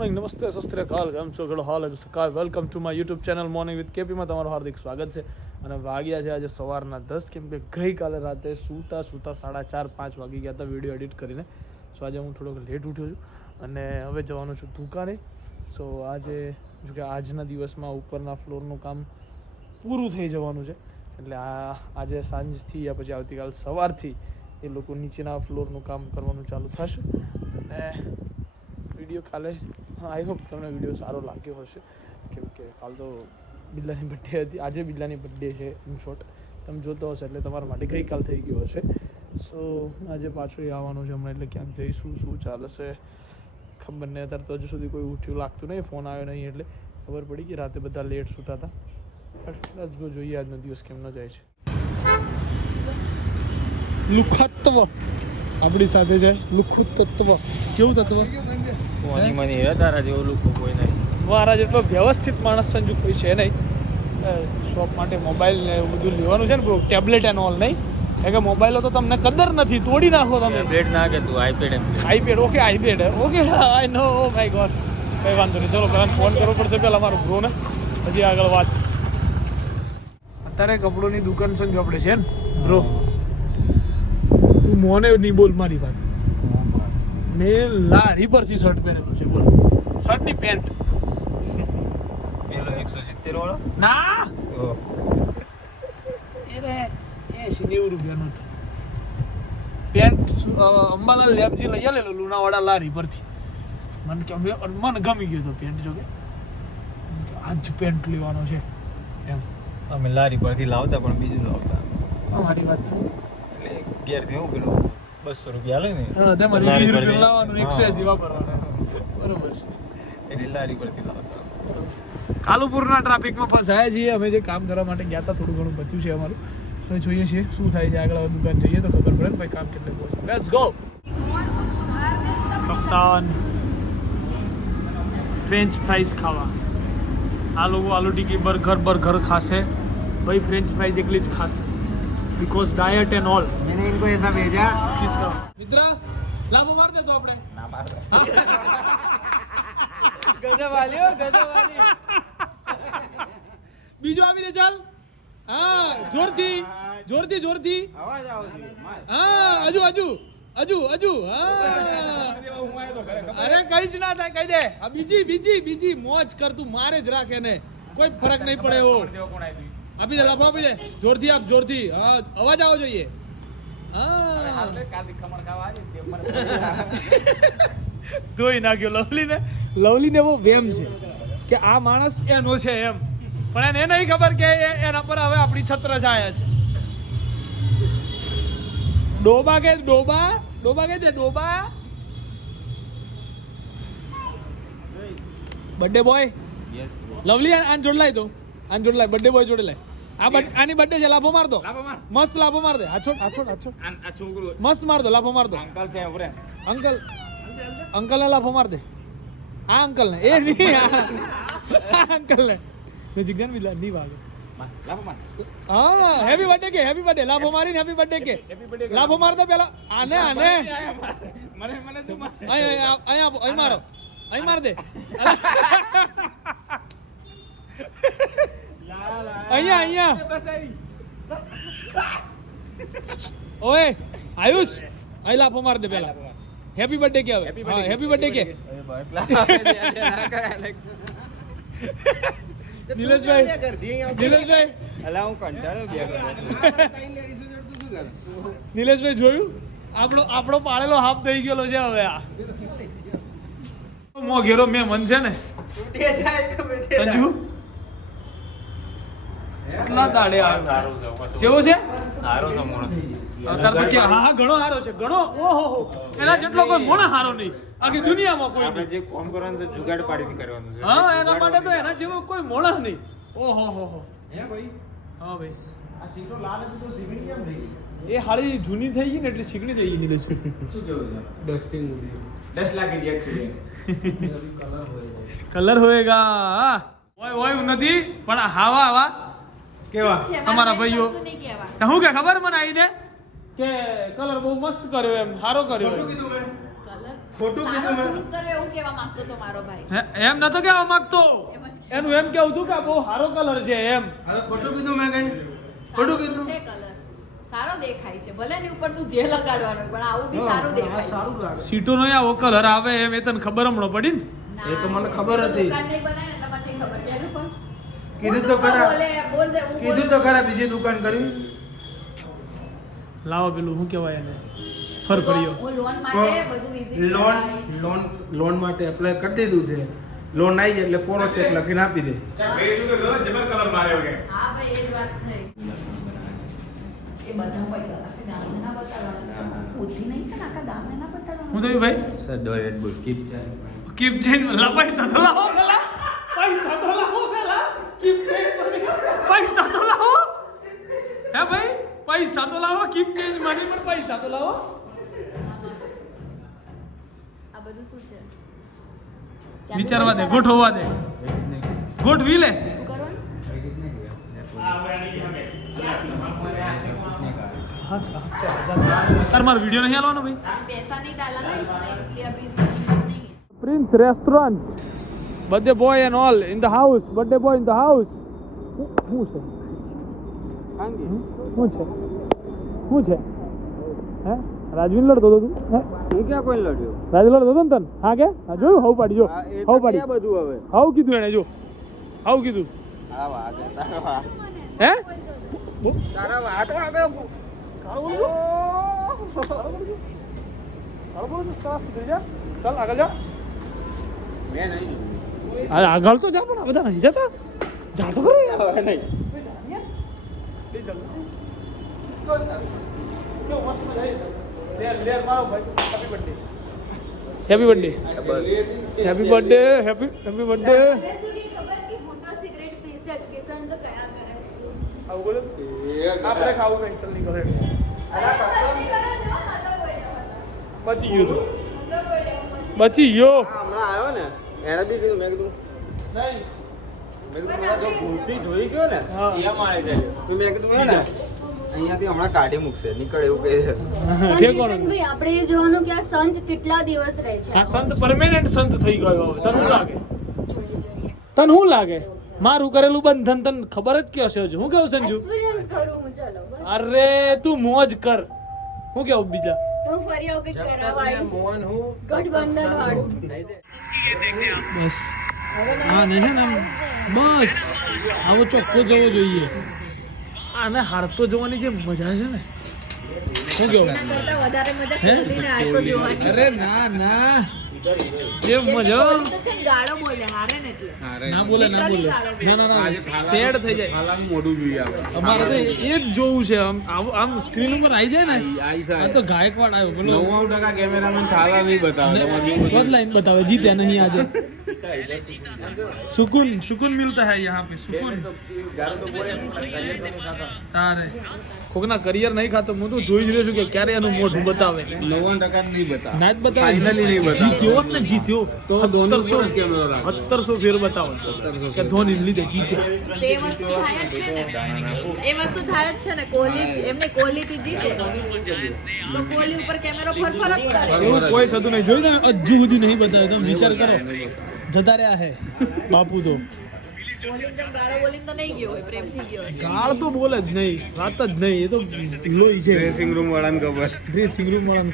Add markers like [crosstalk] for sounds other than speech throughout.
Morning નમસ્તે સસ્ત્રે કાલ કેમ છો? ઘડો હાલ સકાળ. Welcome to my YouTube channel morning with કેપીમાં તમારું હાર્દિક સ્વાગત છે. અને વાગ્યા છે આજે સવારના દસ. કેમ કે ગઈકાલે રાતે સૂતા સૂતા સાડા ચાર, પાંચ વાગી ગયા હતા વીડિયો એડિટ કરીને. સો આજે હું થોડોક લેટ ઉઠ્યો છું. અને હવે જવાનું છું દુકાને. સો આજે જો કે આજના દિવસમાં ઉપરના ફ્લોરનું કામ પૂરું થઈ જવાનું છે. એટલે આ આજે સાંજથી યા પછી આવતીકાલ સવારથી એ લોકો નીચેના ફ્લોરનું કામ કરવાનું ચાલુ થશે. અને વીડિયો કાલે આઈ હોપ તમને વીડિયો સારો લાગ્યો હશે. કેમ કે કાલ તો બિરલાની બર્થડે હતી. આજે બિરલાની બર્થડે છે ઇન શોર્ટ તમે જોતો હશો, એટલે તમારા માટે ગઈકાલ થઈ ગયો હશે. સો આજે પાછું એ આવવાનું છે હમણાં, એટલે ક્યાંક જઈશું, શું ચાલશે? ખબર નહીં. અત્યારે તો હજુ સુધી કોઈ ઉઠ્યું લાગતું નહીં ફોન આવ્યો નહીં, એટલે ખબર પડી કે રાતે બધા લેટ સૂતા હતા. બટ જોઈએ, આજનો દિવસ કેમનો જાય છે. લુખત્વ. આપણી સાથે છે લુખુ તત્વ. કેવું તત્વ? મને હે તારા જેવું લોકો કોઈ નહીં. મારા જેટલો વ્યવસ્થિત માણસ સંજુ કોઈ છે નહીં. શોપ માટે મોબાઈલ ને એવું બધું લેવાનું છે ને બ્રો ટેબ્લેટ એન્ડ ઓલ નહીં. કારણ કે મોબાઈલો તો તમને કદર નથી તોડી નાખો તમે. બેડ ના કે તું iPad iPad okay iPad okay I know oh my God કઈ વાંધો નહીં. ચલો પહેલાં ફોન કરવો પડશે પહેલાં મારો બ્રો ને. પછી આગળ વાત. છે અત્યારે કપડોની દુકાન સંજુ આપણે છે ને બ્રો તું મોને નહીં બોલ મારી વાત. મેં લારી પરથી શર્ટ પહેરેલું છે બોલ. શર્ટની પેન્ટ પેલો એકસો સિત્તેર વાળો? ના! એરે એસી નેવું રૂપિયા હતું. પેન્ટ અંબાલાલ લેબજી લઈ આવેલો લુણાવાડા લારી પરથી. મને કે મને ગમી ગયો તો પેન્ટ જો કે મેં કીધું, આજ પેન્ટ લેવાનો છે. એમ. અમે લારી પરથી લાવતા પણ બીજું લાવતા. અમારી વાત એટલે ઘેરથી પેલું બસો રૂપિયા લે ને. હા તેમાં વીસ રૂપિયા લાવવાનું એકસો વાપરવાના. બરોબર છે. એટલે લારી પરથી લાવતા કાલુપુરના ટ્રાફિકમાં ફસાયા છીએ. અમે જે કામ કરવા માટે ગયા હતા થોડું ઘણું બચ્યું છે અમારું. તો જોઈએ છીએ શું થાય છે. આગળ દુકાન જઈએ તો ખબર પડે ને ભાઈ કામ કેટલે પહોંચે. લેટ્સ ગો કપ્તાન ફ્રેન્ચ ફ્રાઈઝ ખાવા. આ લોકો આલુ ટીકી બર્ગર બર્ગર ખાશે. ભાઈ ફ્રેન્ચ ફ્રાઈઝ એકલી જ ખાશે. બીકોઝ ડાયટ એન્ડ ઓલ मैंने इनको ऐसा भेजा પ્લીઝ કરો મિત્ર લાભો માર દે તો આપણે ना मार [laughs] गजब वाली हो गजब वाली બીજો આવી દે ચાલ હા જોરથી જોરથી જોરથી आवाज आओ जी मार હા હજુ હજુ હજુ હજુ હા અરે કઈ જ ના થાય કહી દે આ બીજી બીજી બીજી મોજ કર તું મારે જ રાખે ને કોઈ ફરક નહીં પડે એવો આપી દે લાફો આપી દે. જોરથી આપ જોરથી. હા અવાજ આવો જોઈએ. હા. [laughs] ધોઈ નાખ્યો લવલી ને લવલી ને બહુ વેમ છે કે આ માણસ એનો છે એમ. પણ એને નહીં ખબર કે એના પર હવે આપણી છત્ર છાયા છે. ડોબા કે ડોબા? ડોબા કે છે? ડોબા? બર્થડે બોય લવલી આને જોડ લાય તો. આને જોડ લાય બર્થડે બોય જોડે લાય. આ આની બર્થડે છે લાફો માર દો. મસ્ત લાફો માર દે. આછો છોડ આ આ છોકરો મસ્ત માર દો લાફો માર દો. અંકલ અંકલ ને લાફો માર દે. આ અંકલ ને એ નહીં આ અંકલ ને નજીક જીગન બિલા નહીં વાગે. હા હેપી બર્થડે કે હેપી બર્થડે લાફો મારીને હેપી બર્થડે કે. લાફો માર દો પેલા. આને આને. મને અહીં આ- અહીં અહીં મારો. અહીં માર દે. [laughs] [laughs] [laughs] અહીંયા અહીંયા. ઓએ આયુષ અહીં લાફો માર દે પેલા. હેપી બર્થડે કે હવે? હેપી બર્થડે કે? નિલેશભાઈ [laughs] નિલેશભાઈ. અલા હું કંટાળો બે નિલેશભાઈ જોયું? આપણો આપણો પાળેલો હાફ થઈ ગયેલો છે હવે આ. મો ઘેરો મેં મન છે ને. સંજુ? કેટલા દાડે આવ્યો? સારું છે કેવો છે? સારું છે મોણસ અત્યારે તો કે હા હા ઘણો સારો છે ઘણો ઓહો હો. એના જેટલો કોઈ મોણ સારો નહીં. આખી દુનિયામાં કોઈ આપણે નહીં. જે કોમ કરવાનું છે જુગાડ પાડીને કરવાનું છે. હા એના માટે તો એના જેવો કોઈ મોણા નહીં. ઓહો હો હો. હે ભાઈ? હા ભાઈ. આ સીટો લાલ હતી તો સીગડી કેમ થઈ ગઈ? એ હાળી જૂની થઈ ગઈ ને એટલે શીખણી થઈ ગઈ નીલેશ. શું કેવું છે? ડસ્ટિંગ ડસ્ટ લાગી ગઈ એકચ્યુઅલી કલર હોએગા ઓય ઓય નથી પણ આ હાવા હાવા. કેવા? તમારા ભાઈઓ? શું કે ખબર મને આઈને? કે કલર બહુ મસ્ત કર્યો એમ સારો કર્યો ખોટું કીધું હે, એમ નતો કેવા માંગતો? એનું એમ કેવું હતું કે બહુ સારો કલર છે એમ. ખોટું કીધું મેં કઈ? સારો ખોટું કીધું સારો દેખાય છે ભલે ની ઉપર તું જે લગાડવાનો પણ આવું બી સારું દેખાય સારું સીટો નો આવો કલર આવે એમ એ તને ખબર હમણાં પડી ને? એ તો મને ખબર હતી. દુકાન નહીં બનાવી એટલે મને નહીં ખબર કે એનું પણ કીધું તો ખરા. કીધું તો ખરા બીજી દુકાન કરી લાવો પેલું શું કહેવાય એને? ફરફરિયો હું લોન માટે બધું visit લોન લોન લોન માટે એપ્લાય કરી દીધું છે. લોન આવી જાય એટલે કોરો ચેક લખીને આપી દે. હા ભાઈ એ જ વાત થઈ. એ બધા હોય તો આખા ગામને ના બતાડવાના બુદ્ધિ નહીં કે આખા ગામને ના બતાડવાના હું થયું ભાઈ? સર દો બુલ કીપ છે કીપ ચેન્જ લાવો પૈસા તો લાવો પૈસા તો લાવો. પેલા કીપ ચેન્જ મની પૈસા તો લાવો હે ભાઈ પૈસા તો લાવો કીપ ચેન્જ મની પણ પૈસા તો લાવો આ બધું શું છે વિચારવા દે ગોઠવવા દે ગોઠવી લે શું કરવાનું તાર મારો વિડિયો નહીં આલવાનો ભાઈ पैसा नहीं डाला ना इसमें इसलिए अभी इसकी कीमत birthday boy and all in the house. Birthday boy in the house. શું છે? શું છે? શું છે? હે? રાજવીન લડતો હતો તું? હું? ક્યાં કોઈ લડ્યો? રાજુ લડતો હતો ને તને? હા કે? જો હવ પાડી જો. હવ પાડી. આ બધું હવે? હવ કીધું એને જો. હવ કીધું. હે? તારા વાત આગળ જા. ચાલ આગળ જા. મેં નહીં આ આગળ તો જા પણ આ બધા નહીં જતા જા તો ખરી નહીં. Happy birthday happy birthday happy happy birthday આપણે ખાવું કેન્સલ નહીં કરે. બચી ગયો તું. બચી ગયો. હમણાં આવ્યો ને. એણે બી કીધું મેં કીધું નહીં. મેં કીધું મારા જો ભૂલથી જોઈ ગયો ને. એ મારે જાય તો મેં કીધું હે ને અહીંયાથી હમણાં કાઢી મૂકશે નીકળે એવું કહે છે. ભાઈ આપણે જોવાનું કે આ સંત કેટલા દિવસ રહે છે? આ સંત પરમેનન્ટ સંત થઈ ગયો હવે તને શું લાગે? જોઈએ જોઈએ તને શું લાગે? મારું કરેલું બંધન તને ખબર જ ક્યાં છે હજુ? હું કેવું સંજુ એક્સપિરિયન્સ કરું હું ચલો બસ. અરે તું મોજ કર. હું કેવું બીજા? તો હું ને છે ને. બસ. આવો ચોખ્ખો જવો જોઈએ. આને હારતો જોવાની જે મજા છે ને. શું કેવું? વધારે મજા કોહલીને હારતો જોવાની અરે ના ના. જે મજા? કોહલી તો છે ને ગાળો બોલે હારે ને એટલે. ના બોલે ના બોલે. ના ના ના. સેડ થઈ જાય. હાલાનું મોઢું જોઈએ આપણે. અમારે તો એ જ જોવું છે. આમ આમ- આમ સ્ક્રીન ઉપર આવી જાય ને આઈ આ તો ગાયકવાડ આવ્યો. નવ્વાણું ટકા કેમેરામેન થાલા નહીં બતાવે. બદલાઈને બતાવે. જીત્યા નહીં આજે. सुकून सुकून मिलता है यहाँ पे सुकून। તારે કોકના કરિયર નહીં ખાતો હું તો જોઈ જ રહ્યો છું કે ક્યારે એનું મોઢું બતાવે નવ્વાણું ટકા નહીં બતાવે ના જ બતાવે ફાઇનલી નહીં બતાવે જીત્યો ને જીત્યો તો સત્તરસો કેમેરો રાખે સત્તરસો ફેર બતાવે કે ધોની લીધે જીત્યો એ વસ્તુ થાય છે ને એ વસ્તુ થાય છે ને કોહલી એમને કોહલી થી જીતે તો કોહલી ઉપર કેમેરો ફરફર કરે એવું કોઈ થતું નહીં. જોયું તમે હજુ સુધી નહીં બતાવે તમે વિચાર કરો. જતા રહ્યા હે. બાપુ તો. ગાળો તો નહીં ગયો હોય પ્રેમથી ગયો હશે. ગાળ તો બોલે જ નહીં વાત જ નહીં એ તો લોહી છે. ડ્રેસિંગ રૂમ વાળાને ખબર. ડ્રેસિંગ રૂમ વાળાને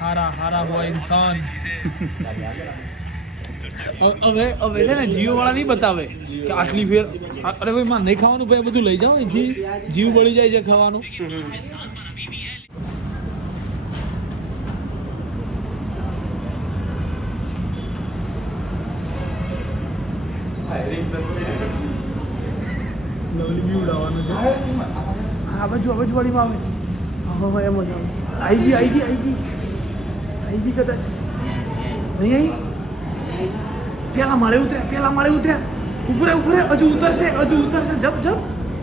હારા હારા હુઆ ઇન્સાન. હવે હવે છે ને જીઓ વાળા નહીં બતાવે કે આટલી ફેર અરે ભાઈ માં નહીં ખાવાનું ભાઈ આ બધું લઈ જાઓ અહીંથી. જીવ બળી જાય છે ખાવાનું. લવલી ઉડાવવાનું છે આ બાજુ આ બાજુ વાળીમાં આવે. હા હા એમ જ આવે. ગઈ આવી ગઈ આવી ગઈ. આવી ગઈ કદાચ. નહીં આવી પેલા માળે ઉતર્યા પેલા માળે ઉતર્યા ઉપરે ઉપરે હજુ ઉતરશે હજુ ઉતરશે. જપ જપ.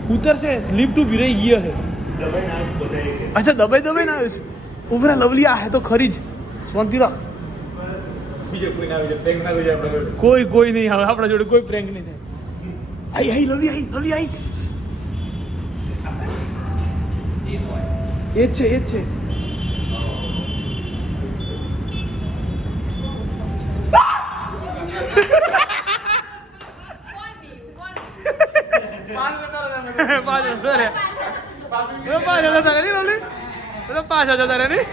ઉતરશે. સ્લીપ ટુ ભીરાઈ ગયો છે. અચ્છા દબાઈ દબાઈ ના આવે છે. ઉભરે લવલી આ હે તો ખરી જ. શાંતિ રાખ. બીજો કોઈ ના આવી પ્રેન્ક ના આવી આપણે કોઈ કોઈ નહીં આવે આપણા જોડે કોઈ પ્રેન્ક નહીં થાય. આઈ આઈ લવલી આઈ લવલી આઈ. એ જ છે એ જ છે. પાંચ જતા રે પાંચ જતા રે નહીં લવલી જતા રે નહીં.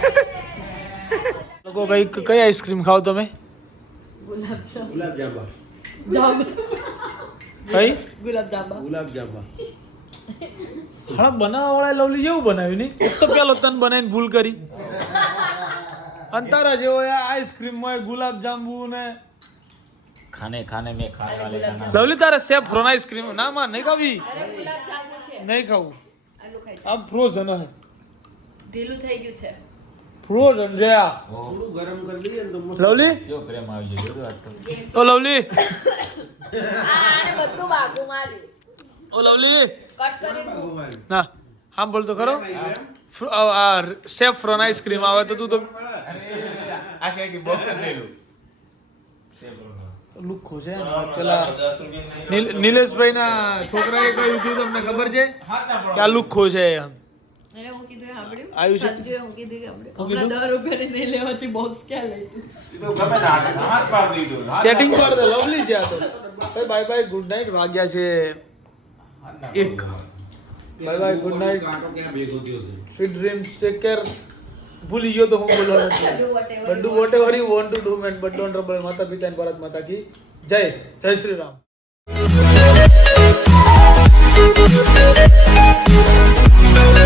લોકો કઈ કઈ આઈસ્ક્રીમ ખાવ તમે? ગુલાબ જાંબા. કઈ? ગુલાબ જાંબા ગુલાબ જાંબા હા બનાવવા વાળા લવલી જેવું બનાવ્યું નહીં? એક તો પેલો તન બનાવીને ભૂલ કરી. અંતારા જેવો આઈસ્ક્રીમ હોય ગુલાબ જાંબુ ને ખાને ખાને મેં ખાને વાલે લવલી તારે સેફ ફ્રોન આઈસ્ક્રીમ? ના માં નહીં ખાવી? નહીં ખાવું. આમ ફ્રોઝન હે. ઢીલું થઈ ગયું છે. છે આ થોડું ગરમ કરી દઈએ ને તો મસ્ત લવલી? જો પ્રેમ આવી જાય જો વાત તો. Oh lovely. આને બધું બાકુ માર્યું. ઓ લવલી. કટ કરી ના આમ બોલ તો ખરો. આ- શેફ સેફ ફ્રોન આઈસ્ક્રીમ આવે તો તું તો આ કે કે બોક્સ લઉં. લુખ્ખો છે. પેલા નીલ- નિલેશભાઈ ના છોકરાએ કહ્યું હતું તમને ખબર છે? કે આ લુખ્ખો છે એમ. સેટિંગ કર દે લવલી છે આ તો. બાય બાય ગુડ નાઇટ વાગ્યા છે એક. બાય બાય ગુડ છે? સ્વીટ ડ્રીમ્સ ટેક કેર ભૂલી ગયો તો હું બોલવાનો છું. But whatever you want to do man but don't trouble માતા પિતા અને ભારત માતા કી જય. જય શ્રી રામ.